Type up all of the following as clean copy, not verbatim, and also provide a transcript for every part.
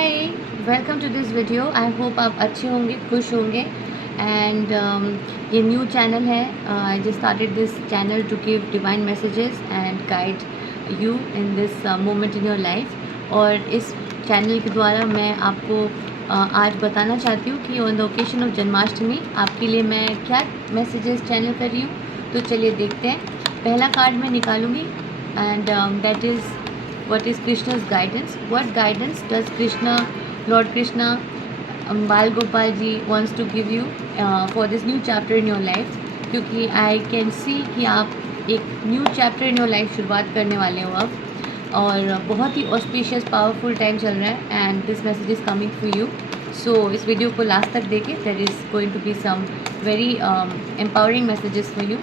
Hi, welcome to this video. I hope आप अच्छे होंगे, खुश होंगे। एंड ये न्यू चैनल है। I just started this channel to give divine messages and guide you in this moment in your life. और इस channel के द्वारा मैं आपको आज बताना चाहती हूँ कि on the occasion of Janmashtami आपके लिए मैं क्या मैसेजेस चैनल कर रही हूँ। तो चलिए देखते हैं। पहला कार्ड मैं निकालूंगी and that is what is Krishna's guidance. What guidance does Lord Krishna, Bal Gopal ji wants to give you for this new chapter in your life? क्योंकि I can see कि आप एक new chapter in your life शुरुआत करने वाले हो अब, और बहुत ही ऑस्पिशियस पावरफुल टाइम चल रहा है and this message is coming for you. So इस वीडियो को लास्ट तक देखें, there is going to be some very empowering messages for you.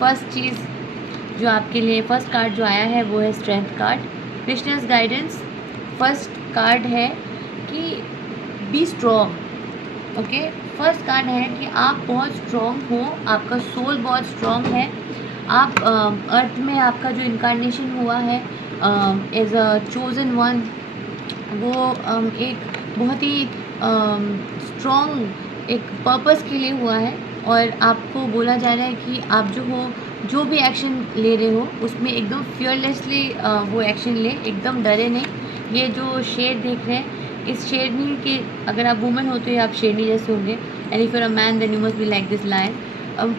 First चीज़ जो आपके लिए फर्स्ट कार्ड जो आया है वो है strength card, Krishna's guidance. First card है कि be strong. Okay, first card है कि आप बहुत स्ट्रॉन्ग हो, आपका सोल बहुत स्ट्रॉन्ग है। आप अर्थ में आपका जो इनकारनेशन हुआ है एज अ चोजन वन, वो एक बहुत ही स्ट्रॉन्ग एक पर्पस के लिए हुआ है। और आपको बोला जा रहा है कि आप जो भी एक्शन ले रहे हो उसमें एकदम फियरलेसली वो एक्शन ले, एकदम डरे नहीं। ये जो शेर देख रहे हैं, इस शेरनी के, अगर आप वुमेन होते हो आप शेरनी जैसे होंगे, and if you are a man then you must be like this lion.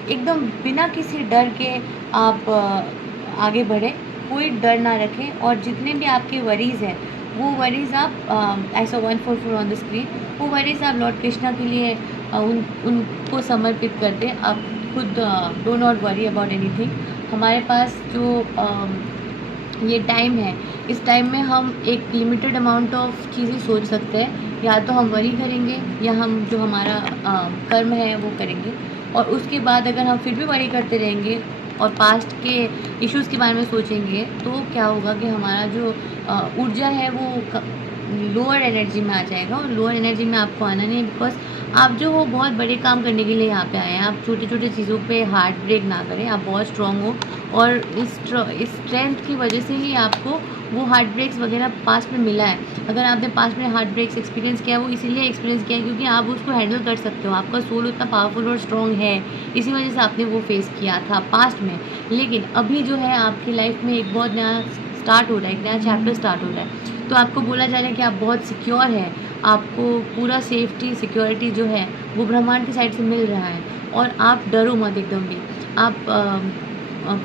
एकदम बिना किसी डर के आप आगे बढ़े, कोई डर ना रखें। और जितने भी आपके वरीज़ हैं वो वरीज़ आप ऐसा 144 ऑन द स्क्रीन, वो वरीज़ आप लॉर्ड कृष्णा के लिए उनको समर्पित कर दें। आप खुद do not worry about anything. हमारे पास जो ये टाइम है, इस टाइम में हम एक लिमिटेड अमाउंट ऑफ चीज़ें सोच सकते हैं। या तो हम वरी करेंगे या हम जो हमारा कर्म है वो करेंगे। और उसके बाद अगर हम फिर भी वरी करते रहेंगे और पास्ट के इश्यूज़ के बारे में सोचेंगे तो क्या होगा कि हमारा जो ऊर्जा है वो लोअर एनर्जी में आ जाएगा। और लोअर एनर्जी में आपको आना नहीं, बिकॉज आप जो हो बहुत बड़े काम करने के लिए यहाँ पे आए हैं। आप छोटे छोटे चीज़ों पे हार्ट ब्रेक ना करें, आप बहुत स्ट्रॉन्ग हो। और इस स्ट्रेंथ की वजह से ही आपको वो हार्ट ब्रेक्स वगैरह पास्ट में मिला है। अगर आपने पास्ट में हार्ट ब्रेक्स एक्सपीरियंस किया है, वो इसीलिए एक्सपीरियंस किया है क्योंकि आप उसको हैंडल कर सकते हो। आपका सोल उतना पावरफुल और स्ट्रॉन्ग है, इसी वजह से आपने वो फेस किया था पास्ट में। लेकिन अभी जो है आपकी लाइफ में एक बहुत नया स्टार्ट हो रहा है, एक नया चैप्टर स्टार्ट हो रहा है। तो आपको बोला जा रहा है कि आप बहुत सिक्योर है, आपको पूरा सेफ्टी सिक्योरिटी जो है वो ब्रह्मांड की साइड से मिल रहा है। और आप डरो मत एकदम भी। आप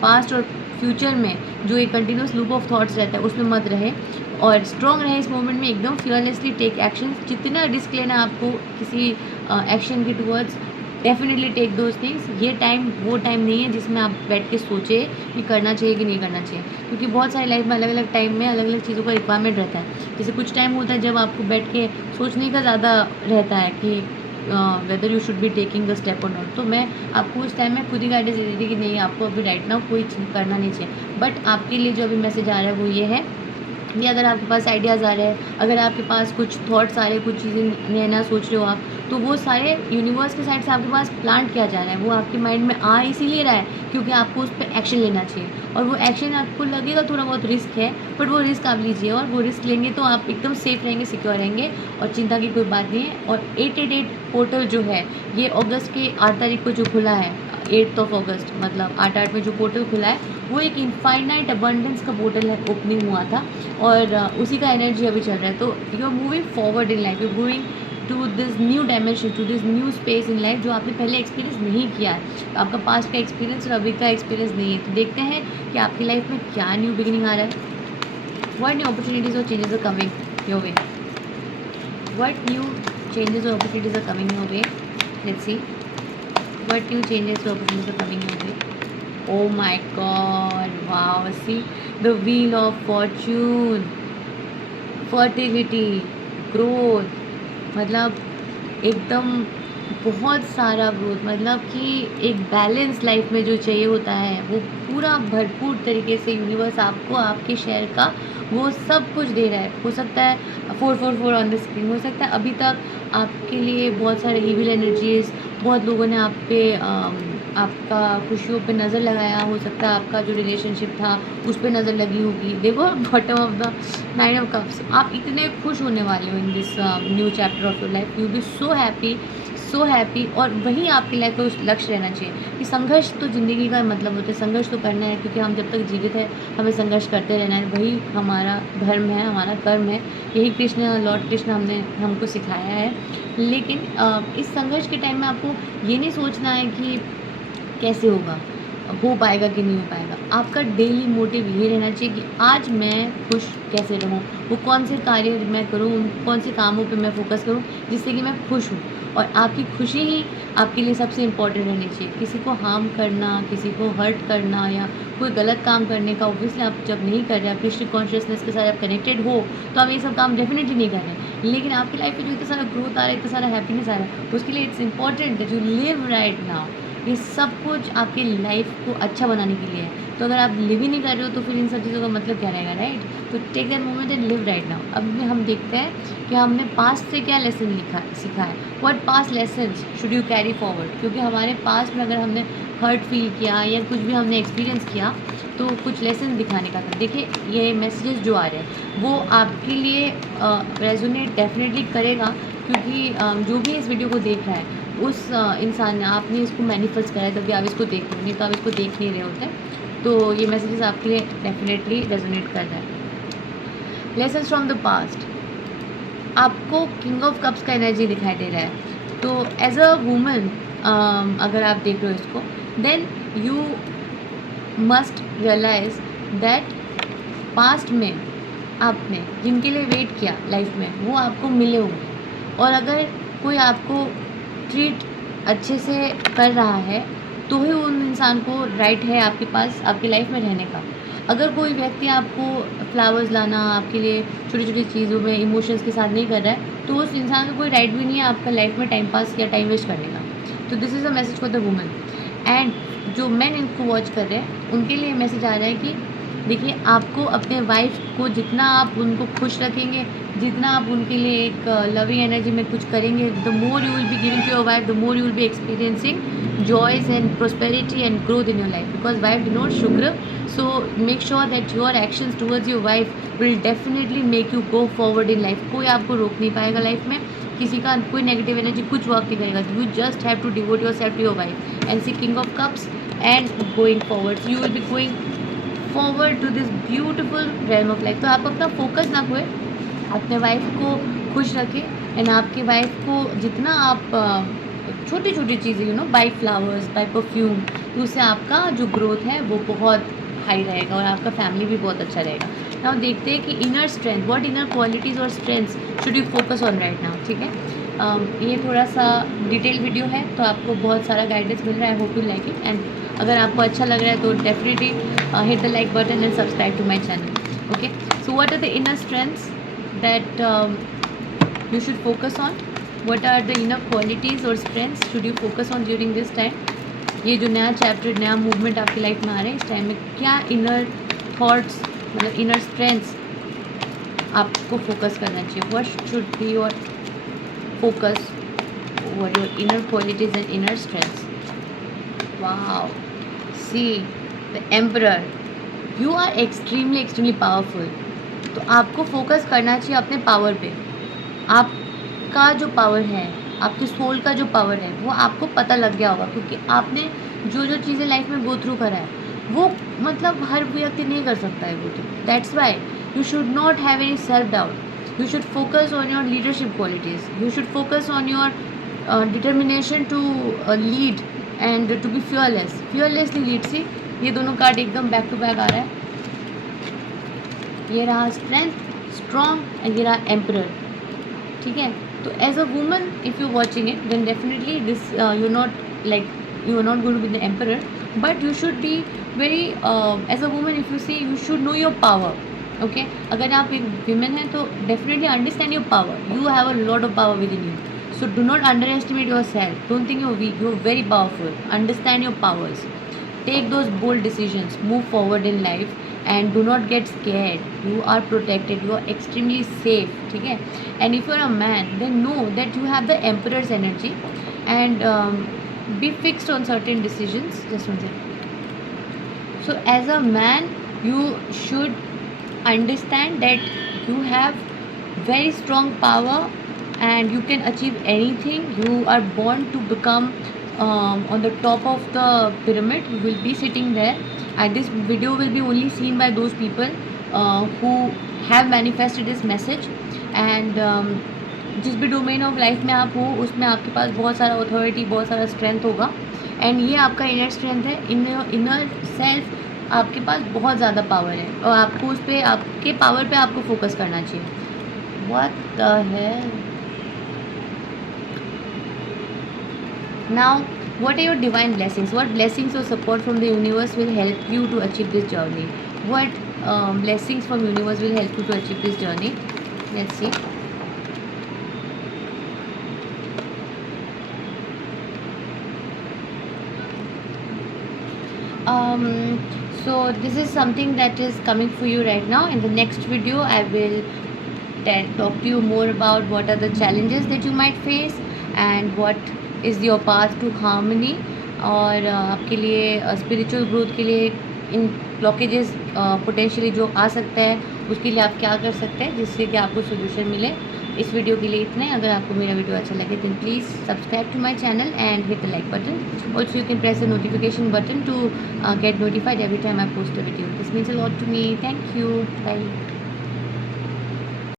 पास्ट और फ्यूचर में जो एक कंटिन्यूस लूप ऑफ थॉट्स रहता है उसमें मत रहे, और स्ट्रॉन्ग रहे इस मोमेंट में। एकदम फियरलेसली टेक एक्शन। जितना रिस्क लेना है आपको किसी एक्शन के towards, definitely take those things. ये टाइम वो टाइम नहीं है जिसमें आप बैठ के सोचे कि करना चाहिए कि नहीं करना चाहिए, क्योंकि बहुत सारी लाइफ में अलग अलग टाइम में अलग अलग चीज़ों का रिक्वायरमेंट रहता है। जैसे कुछ टाइम होता है जब आपको बैठ के सोचने का ज़्यादा रहता है कि whether you should be taking the step और नॉट। तो मैं आपको उस टाइम में खुद ही गाइडेंस दे रही थी कि नहीं, आपको अभी राइट नाउ कोई चीज़ करना नहीं चाहिए। बट आपके लिए जो अभी मैसेज आ रहा है वो ये है कि अगर आपके पास आइडियाज़ आ रहे हैं, अगर आपके पास कुछ थॉट्स आ रहे हैं, कुछ चीज़ें नया नया सोच रहे हो आप, तो वो सारे यूनिवर्स के साइड से आपके पास प्लांट किया जा रहा है। वो आपके माइंड में आ इसीलिए रहा है क्योंकि आपको उस पर एक्शन लेना चाहिए। और वो एक्शन आपको लगेगा थोड़ा बहुत रिस्क है, बट वो रिस्क आप लीजिए। और वो रिस्क लेंगे तो आप एकदम सेफ रहेंगे, सिक्योर रहेंगे, और चिंता की कोई बात नहीं है। और 888 पोर्टल जो है ये अगस्त के 8 तारीख को जो खुला है, 8th ऑफ अगस्त, मतलब 8/8 में जो पोर्टल खुला है वो एक इनफाइनाइट अबंडेंस का पोर्टल है, ओपनिंग हुआ था। और उसी का एनर्जी अभी चल रहा है। तो you are moving forward in life, you are going to this new dimension, to this new space in life जो आपने पहले एक्सपीरियंस नहीं किया है। आपका पास्ट का एक्सपीरियंस और अभी का एक्सपीरियंस नहीं है। तो देखते हैं कि आपकी लाइफ में क्या न्यू बिगिनिंग आ रहा है। व्हाट न्यू अपॉर्चुनिटीज़ और changes are coming your way, what new changes और opportunities are coming your way. Let's see what new changes or opportunities are coming your way. Oh my god, wow, see the wheel of fortune, fertility, growth, मतलब एकदम बहुत सारा growth, मतलब कि एक balance life में जो चाहिए होता है वो पूरा भरपूर तरीके से यूनिवर्स आपको आपके शेयर का वो सब कुछ दे रहा है। हो सकता है 444 ऑन द स्क्रीन, हो सकता है अभी तक आपके लिए बहुत सारे इविल एनर्जीज, बहुत लोगों ने आप पे आपका खुशियों पे नज़र लगाया, हो सकता है आपका जो रिलेशनशिप था उस पे नज़र लगी होगी। देखो bottom of the 9 of cups, आप इतने खुश होने वाले हो in this new chapter of your life. You be so happy, so happy. और वही आपकी लाइफ का उस लक्ष्य रहना चाहिए कि संघर्ष तो ज़िंदगी का मतलब होता है, संघर्ष तो करना है, क्योंकि हम जब तक जीवित है हमें संघर्ष करते रहना है। वही हमारा धर्म है, हमारा कर्म है। यही कृष्ण, लॉर्ड कृष्ण हमने हमको सिखाया है। लेकिन इस संघर्ष के टाइम में आपको ये नहीं सोचना है कि कैसे होगा, हो पाएगा कि नहीं हो पाएगा। आपका डेली मोटिव ये रहना चाहिए कि आज मैं खुश कैसे रहूँ, वो कौन से कार्य मैं करूँ, उन कौन से कामों पे मैं फ़ोकस करूँ जिससे कि मैं खुश हूँ। और आपकी खुशी ही आपके लिए सबसे इम्पोर्टेंट रहनी चाहिए। किसी को हार्म करना, किसी को हर्ट करना या कोई गलत काम करने का ऑब्वियसली आप जब नहीं कर रहे, आप कृष्ण कॉन्शियसनेस के साथ आप कनेक्टेड हो, तो आप ये सब काम डेफिनेटली नहीं कर रहे। लेकिन आपकी लाइफ में जो इतना सारा ग्रोथ आ रहा है, इतना सारा हैप्पीनेस आ रहा है, उसके लिए it's important that you live right now. ये सब कुछ आपकी लाइफ को अच्छा बनाने के लिए है। तो अगर आप लिव ही नहीं कर रहे हो तो फिर इन सब चीज़ों का मतलब क्या रहेगा, राइट? तो take that moment and live right now. अब में हम देखते हैं कि हमने पास्ट से क्या लेसन सीखा है। What past lessons should you carry forward, क्योंकि हमारे पास्ट में अगर हमने हर्ट फील किया या कुछ भी हमने एक्सपीरियंस किया तो कुछ लेसन दिखाने का था। देखिए ये मैसेजेस जो आ रहे हैं वो आपके लिए रेजोनेट डेफिनेटली करेगा, क्योंकि जो भी इस वीडियो को देख रहा है उस इंसान ने, आपने इसको मैनिफेस्ट करा है तभी आप इसको देख रहे हो, नहीं तो आप इसको देख नहीं रहे होते। तो ये मैसेजेस आपके लिए डेफिनेटली रेजोनेट कर रहा है। लेसन्स फ्रॉम द पास्ट, आपको किंग ऑफ कप्स का एनर्जी दिखाई दे रहा है। तो एज अ वुमन अगर आप देख रहे हो इसको, then you must realise that past में आपने जिनके लिए वेट किया लाइफ में वो आपको मिले होंगे। और अगर कोई आपको ट्रीट अच्छे से कर रहा है तो ही उन इंसान को राइट है आपके पास आपकी लाइफ में रहने का। अगर कोई व्यक्ति आपको फ्लावर्स लाना, आपके लिए छोटी छोटी चीज़ों में इमोशंस के साथ नहीं कर रहा है तो उस इंसान का कोई राइट भी नहीं है आपका लाइफ में टाइम पास या टाइम वेस्ट करने का। तो this is a message for the woman. And जो मैन इनको वॉच कर रहे हैं उनके लिए मैसेज आ रहा है कि देखिए आपको अपने वाइफ को जितना आप उनको खुश रखेंगे, जितना आप उनके लिए एक लविंग एनर्जी में कुछ करेंगे, the more you will be giving to your wife, the more you will be experiencing joys and prosperity and growth in your life, because wife denote शुक्र। So make sure that your actions towards your wife will definitely make you go forward in life. कोई आपको रोक नहीं पाएगा life में, किसी का कोई नेगेटिव एनर्जी कुछ वर्क नहीं करेगा। You just have to devote yourself to your wife and see king of cups and going forward. You will be going forward to this beautiful realm of life. तो आप अपना focus ना खोए, अपने wife को खुश रखें and आपकी वाइफ को जितना आप छोटी छोटी चीज़ें you know buy flowers, buy perfume, तो उससे आपका जो ग्रोथ है वो बहुत हाई रहेगा और आपका फैमिली भी बहुत अच्छा रहेगा। नाउ देखते हैं कि inner strength, what inner qualities और strengths should you focus on right now. ठीक है, ये थोड़ा सा डिटेल वीडियो है तो आपको बहुत सारा गाइडेंस मिल रहा है। Hope you like it. And अगर आपको अच्छा लग रहा है तो definitely hit the like button and subscribe to my channel. Okay, so what are the inner strengths that you should focus on? What are the inner qualities or strengths should you focus on during this time? ये जो नया chapter, नया movement आपकी life में आ रहा है इस time में क्या इनर थॉट्स मतलब इनर स्ट्रेंथ्स आपको फोकस करना चाहिए? What should be your focus over your inner qualities and inner strengths? Wow, see the Emperor, you are extremely powerful. तो आपको फोकस करना चाहिए अपने पावर पे। आपका जो पावर है, आपके सोल का जो पावर है वो आपको पता लग गया होगा, क्योंकि आपने जो जो चीज़ें लाइफ में गो थ्रू करा है वो मतलब हर व्यक्ति नहीं कर सकता है वो through. That's why you should not have any self doubt. You should focus on your leadership qualities, you should focus on your determination to lead and to be fearlessly lead. See ये दोनों card एकदम back to back आ रहा है। ये रहा strength, strong, and ये रहा emperor. ठीक है, तो as a woman if you watching it then definitely this you not like you are not going to be the emperor, but you should be very as a woman if you see you should know your power. Okay, अगर आप एक women हैं तो definitely understand your power. You have a lot of power within you, so do not underestimate yourself. Don't think you are weak, you are very powerful. Understand your powers, take those bold decisions, move forward in life and do not get scared. You are protected, you are extremely safe. ठीक है, and if you are a man then know that you have the emperor's energy and be fixed on certain decisions. Just one second. So as a man, you should understand that you have very strong power and you can achieve anything. You are born to become on the top of the pyramid. You will be sitting there, and this video will be only seen by those people who have manifested this message. And जिस भी domain of life में आप हो उसमें आपके पास बहुत सारा authority, बहुत सारा स्ट्रेंथ होगा, एंड ये आपका इनर स्ट्रेंथ है, इनर सेल्फ आपके पास बहुत ज़्यादा पावर है और आपको उस पर, आपके पावर पे आपको फोकस करना चाहिए। What the hell. Now what are your divine blessings? What blessings or support from the universe will help you to achieve this journey? What blessings from universe will help you to achieve this journey? Let's see. So this is something that is coming for you right now. In the next video I will talk to you more about what are the challenges that you might face and what is your path to harmony, और आपके लिए spiritual growth के लिए इन blockages potentially जो आ सकता है उसके लिए आप क्या कर सकते हैं जिससे कि आपको सोल्यूशन मिले। इस वीडियो के लिए इतने। अगर आपको मेरा वीडियो अच्छा लगे then please subscribe to my channel and hit the like button. Also you can press the notification button to get notified every time I post a video. This means a lot to me. Thank you. Bye.